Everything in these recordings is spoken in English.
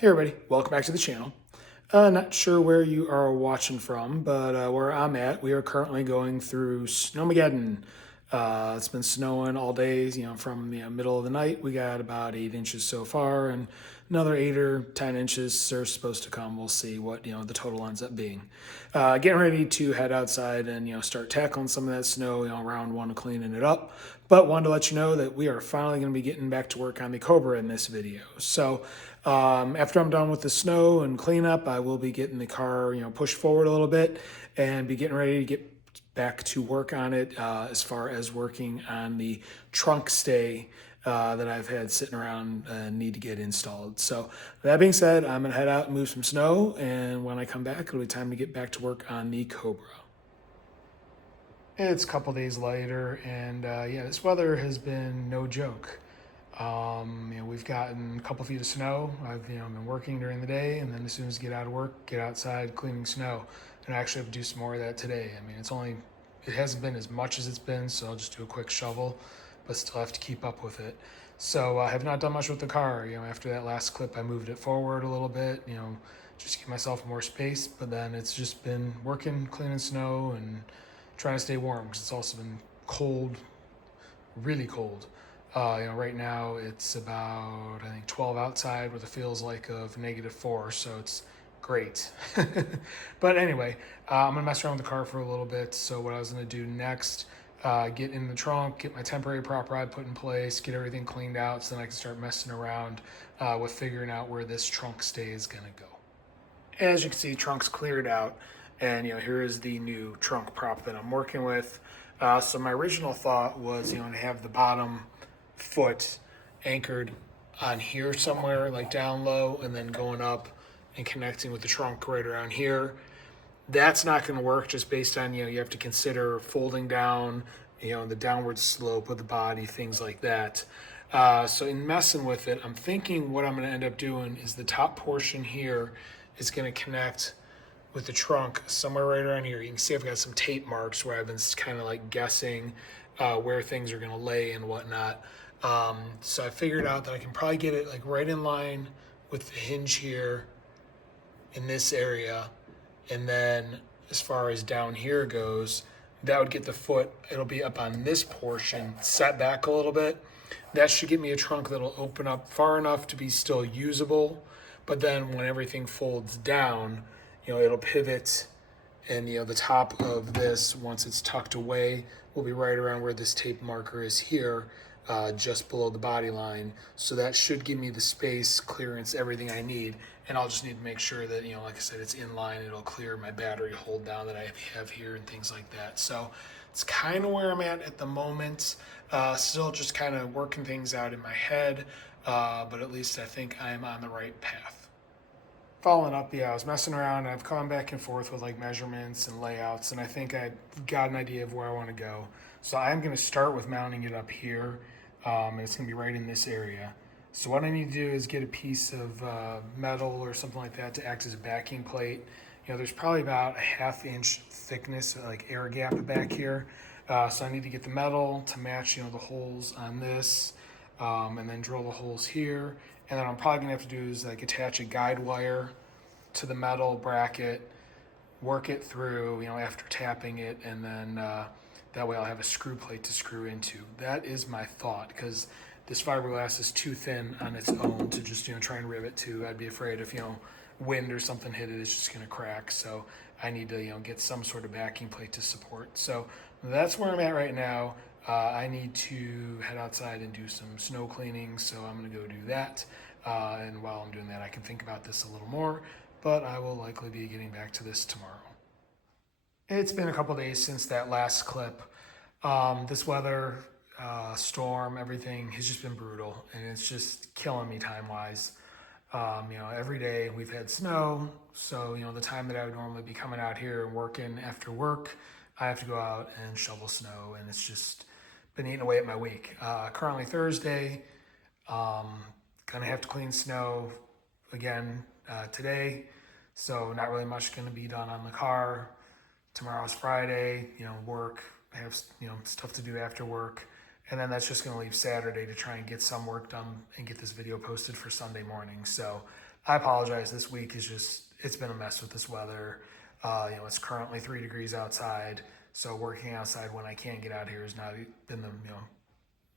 Hey everybody, welcome back to the channel. Not sure where you are watching from, but where I'm at, we are currently going through Snowmageddon. It's been snowing all day, from the middle of the night. We got about 8 inches so far, and another 8 or 10 inches are supposed to come. We'll see what the total ends up being. Getting ready to head outside and start tackling some of that snow. Round one of cleaning it up. But wanted to let you know that we are finally going to be getting back to work on the Cobra in this video. So after I'm done with the snow and cleanup, I will be getting the car, pushed forward a little bit and be getting ready to get back to work on it as far as working on the trunk stay that I've had sitting around and need to get installed. So that being said, I'm gonna head out and move some snow, and when I come back, it'll be time to get back to work on the Cobra. It's a couple days later, and yeah, this weather has been no joke. We've gotten a couple feet of snow. I've been working during the day, and then as soon as I get out of work, get outside cleaning snow, and I actually have to do some more of that today. It hasn't been as much as it's been, so I'll just do a quick shovel, but still have to keep up with it. So I have not done much with the car. After that last clip, I moved it forward a little bit. Just to give myself more space. But then it's just been working, cleaning snow, and trying to stay warm because it's also been cold, really cold. Right now it's about, I think, 12 outside with a feels like of -4, so it's great. But anyway, I'm gonna mess around with the car for a little bit. So what I was gonna do next, get in the trunk, get my temporary prop rod put in place, get everything cleaned out, so then I can start messing around with figuring out where this trunk stay is gonna go. As you can see, trunk's cleared out, and here is the new trunk prop that I'm working with. So my original thought was to have the bottom foot anchored on here somewhere, like down low, and then going up and connecting with the trunk right around here. That's not going to work just based on you have to consider folding down, the downward slope of the body, things like that. So in messing with it, I'm thinking what I'm going to end up doing is the top portion here is going to connect with the trunk somewhere right around here. You can see I've got some tape marks where I've been kind of like guessing where things are going to lay and whatnot. So I figured out that I can probably get it like right in line with the hinge here in this area. And then as far as down here goes, that would get the foot, it'll be up on this portion, set back a little bit. That should get me a trunk that'll open up far enough to be still usable. But then when everything folds down, it'll pivot, and the top of this, once it's tucked away, will be right around where this tape marker is here, just below the body line. So that should give me the space, clearance, everything I need. And I'll just need to make sure that, like I said, it's in line. It'll clear my battery hold down that I have here and things like that. So it's kind of where I'm at the moment. Still just kind of working things out in my head, but at least I think I'm on the right path. Following up, yeah, I was messing around. I've gone back and forth with like measurements and layouts, and I think I got an idea of where I want to go. So I'm going to start with mounting it up here, and it's going to be right in this area. So what I need to do is get a piece of metal or something like that to act as a backing plate. There's probably about a 1/2 inch thickness, like air gap back here. So I need to get the metal to match, the holes on this, and then drill the holes here. And then I'm probably gonna have to do is like attach a guide wire to the metal bracket, work it through, after tapping it, and then that way I'll have a screw plate to screw into. That is my thought, because this fiberglass is too thin on its own to just try and rivet to. I'd be afraid if wind or something hit it, it's just gonna crack. So I need to get some sort of backing plate to support. So that's where I'm at right now. I need to head outside and do some snow cleaning, so I'm gonna go do that. And while I'm doing that, I can think about this a little more, but I will likely be getting back to this tomorrow. It's been a couple days since that last clip. This weather, storm, everything has just been brutal, and it's just killing me time-wise. Every day we've had snow, so the time that I would normally be coming out here and working after work, I have to go out and shovel snow, and it's just been eating away at my week. Currently Thursday, gonna have to clean snow again today, so not really much gonna be done on the car. Tomorrow's Friday, work, I have stuff to do after work, and then that's just gonna leave Saturday to try and get some work done and get this video posted for Sunday morning. So I apologize. This week is it's been a mess with this weather. It's currently 3 degrees outside, so working outside when I can't get out here has not been the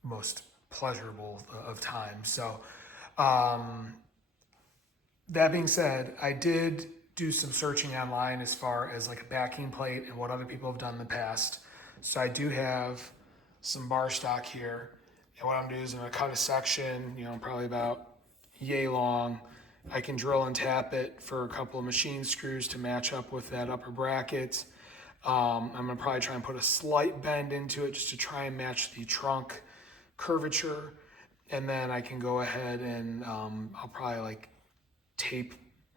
most pleasurable of times. So, um, that being said, I did do some searching online as far as like a backing plate and what other people have done in the past. So I do have some bar stock here. And what I'm gonna do is I'm gonna cut a section, probably about yay long. I can drill and tap it for a couple of machine screws to match up with that upper bracket. I'm gonna probably try and put a slight bend into it just to try and match the trunk curvature. And then I can go ahead and I'll probably like tape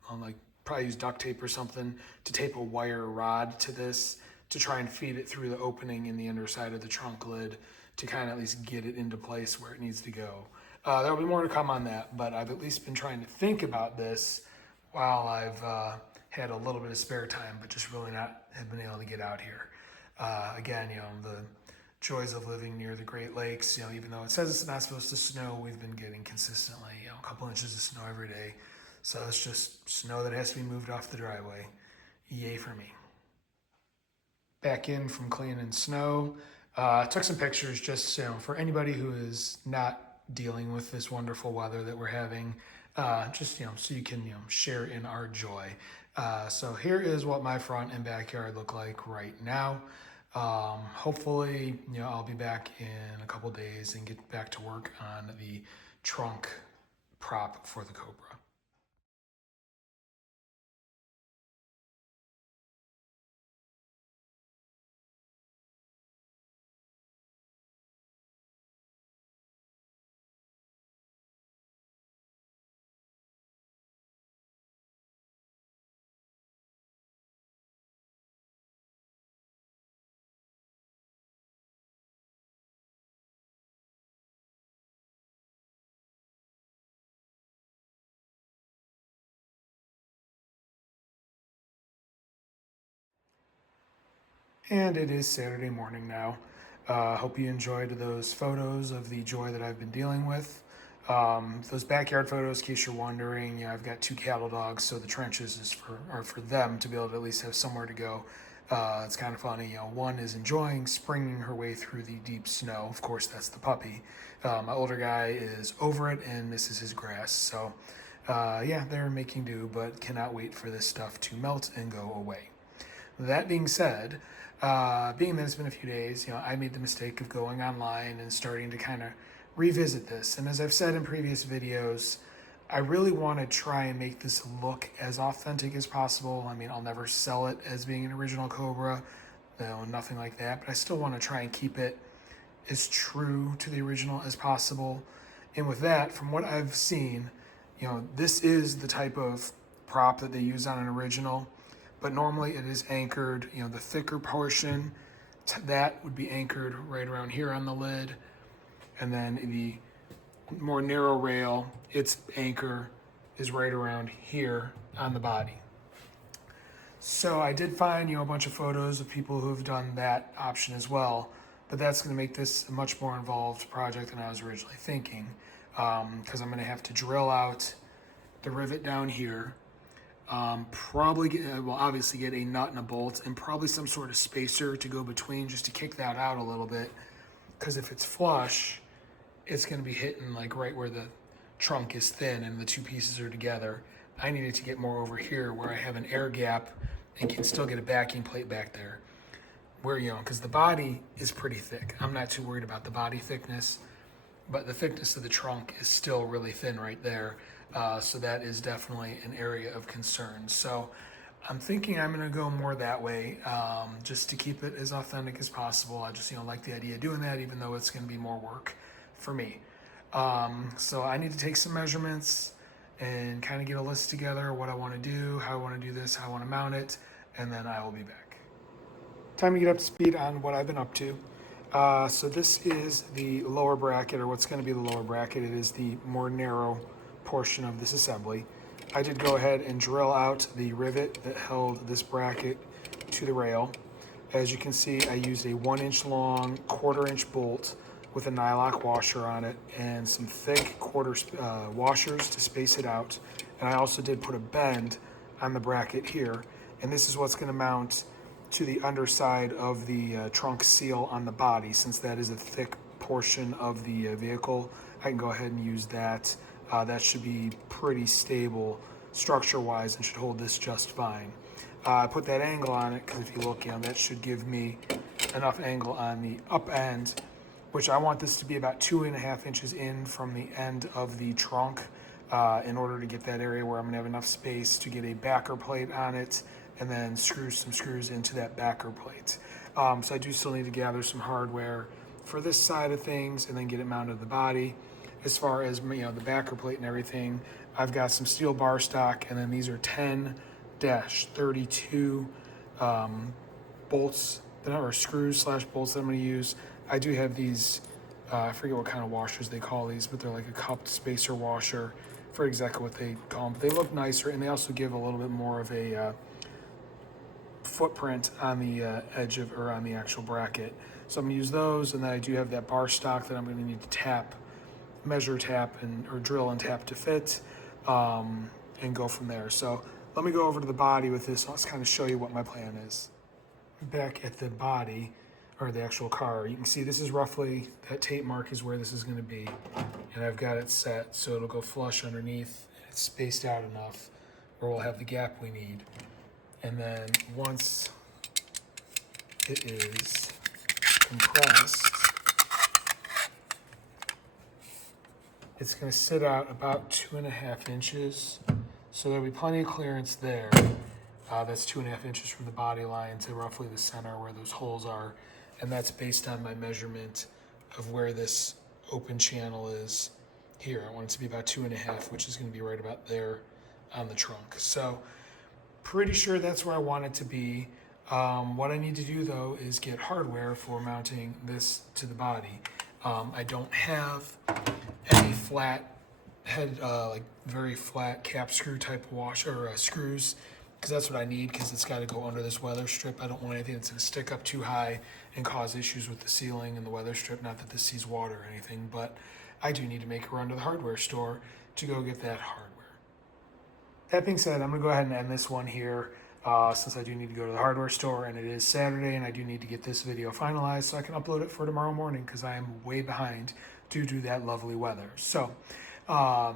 on probably use duct tape or something to tape a wire rod to this to try and feed it through the opening in the underside of the trunk lid to kind of at least get it into place where it needs to go. There'll be more to come on that, but I've at least been trying to think about this while I've had a little bit of spare time, but just really not have been able to get out here. Again, the joys of living near the Great Lakes, even though it says it's not supposed to snow, we've been getting consistently, a couple inches of snow every day. So it's just snow that has to be moved off the driveway. Yay for me. Back in from cleaning snow. Took some pictures just for anybody who is not dealing with this wonderful weather that we're having. Just so you can share in our joy. So here is what my front and backyard look like right now. Hopefully, I'll be back in a couple days and get back to work on the trunk prop for the Cobra. And it is Saturday morning now. Hope you enjoyed those photos of the joy that I've been dealing with. Those backyard photos, in case you're wondering, I've got 2 cattle dogs, so the trenches are for them to be able to at least have somewhere to go. It's kind of funny. One is enjoying springing her way through the deep snow. Of course, that's the puppy. My older guy is over it and misses his grass. So, they're making do, but cannot wait for this stuff to melt and go away. That being said, being that it's been a few days, I made the mistake of going online and starting to kind of revisit this. And as I've said in previous videos, I really want to try and make this look as authentic as possible. I mean, I'll never sell it as being an original Cobra, nothing like that, but I still want to try and keep it as true to the original as possible. And with that, from what I've seen, this is the type of prop that they use on an original, but normally it is anchored, the thicker portion, that would be anchored right around here on the lid. And then the more narrow rail, its anchor is right around here on the body. So I did find, a bunch of photos of people who have done that option as well, but that's going to make this a much more involved project than I was originally thinking, because I'm going to have to drill out the rivet down here, obviously get a nut and a bolt and probably some sort of spacer to go between just to kick that out a little bit, because if it's flush, it's going to be hitting like right where the trunk is thin and the two pieces are together. I needed to get more over here where I have an air gap and can still get a backing plate back there. Where, because the body is pretty thick. I'm not too worried about the body thickness, but the thickness of the trunk is still really thin right there. So that is definitely an area of concern. So I'm thinking I'm going to go more that way, just to keep it as authentic as possible. I just, like the idea of doing that, even though it's going to be more work for me. So I need to take some measurements and kind of get a list together, what I want to do, how I want to do this, how I want to mount it, and then I will be back. Time to get up to speed on what I've been up to. So this is the lower bracket, or what's going to be the lower bracket. It is the more narrow portion of this assembly. I did go ahead and drill out the rivet that held this bracket to the rail. As you can see, I used a 1-inch long 1/4-inch bolt with a nylock washer on it and some thick washers to space it out. And I also did put a bend on the bracket here. And this is what's going to mount to the underside of the trunk seal on the body. Since that is a thick portion of the vehicle, I can go ahead and use that. That should be pretty stable structure-wise and should hold this just fine. I put that angle on it because if you look, that should give me enough angle on the up end, which I want this to be about 2.5 inches in from the end of the trunk in order to get that area where I'm gonna have enough space to get a backer plate on it and then screw some screws into that backer plate. So I do still need to gather some hardware for this side of things and then get it mounted to the body. As far as the backer plate and everything, I've got some steel bar stock, and then these are 10-32 bolts or screws / bolts that I'm going to use. I do have these, I forget what kind of washers they call these, but they're like a cupped spacer washer for exactly what they call them. But they look nicer, and they also give a little bit more of a footprint on the edge of, or on the actual bracket. So I'm going to use those, and then I do have that bar stock that I'm going to need to measure tap, or drill and tap to fit, and go from there. So let me go over to the body with this. Let's kind of show you what my plan is. Back at the body, or the actual car, you can see this is roughly, that tape mark is where this is going to be, and I've got it set so it'll go flush underneath. It's spaced out enough where we'll have the gap we need. And then once it is compressed, it's going to sit out about 2.5 inches, so there'll be plenty of clearance there. That's 2.5 inches from the body line to roughly the center where those holes are, and that's based on my measurement of where this open channel is here. I want it to be about 2.5, which is going to be right about there on the trunk. So pretty sure that's where I want it to be. What I need to do though is get hardware for mounting this to the body. I don't have any flat head, like very flat cap screw type washer or screws, because that's what I need, because it's got to go under this weather strip. I don't want anything that's going to stick up too high and cause issues with the sealing and the weather strip. Not that this sees water or anything, but I do need to make a run to the hardware store to go get that hardware. That being said, I'm going to go ahead and end this one here, since I do need to go to the hardware store, and it is Saturday, and I do need to get this video finalized so I can upload it for tomorrow morning, because I am way behind due to that lovely weather. So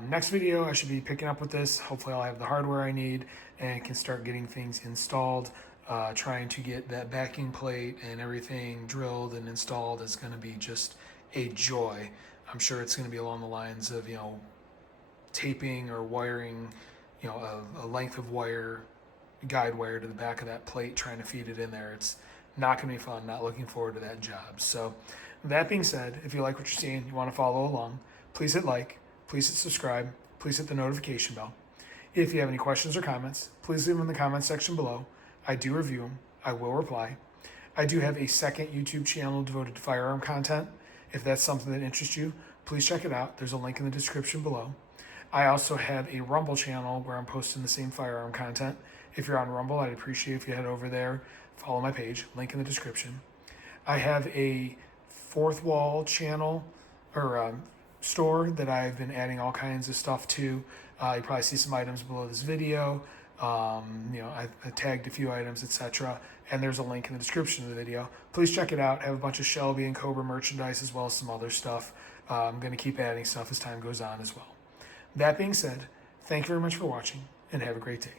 next video I should be picking up with this. Hopefully I'll have the hardware I need and can start getting things installed. Trying to get that backing plate and everything drilled and installed is going to be just a joy. I'm sure it's going to be along the lines of taping or wiring a length of wire, guide wire to the back of that plate, trying to feed it in there. It's not going to be fun. Not looking forward to that job. So that being said, if you like what you're seeing, you want to follow along, please hit like, please hit subscribe, please hit the notification bell. If you have any questions or comments, please leave them in the comment section below. I do review them. I will reply. I do have a second YouTube channel devoted to firearm content. If that's something that interests you, please check it out. There's a link in the description below. I also have a Rumble channel where I'm posting the same firearm content. If you're on Rumble, I'd appreciate if you head over there, follow my page, link in the description. I have a Fourth Wall channel, or store, that I've been adding all kinds of stuff to. You probably see some items below this video. I tagged a few items, etc. And there's a link in the description of the video. Please check it out. I have a bunch of Shelby and Cobra merchandise as well as some other stuff. I'm going to keep adding stuff as time goes on as well. That being said, thank you very much for watching, and have a great day.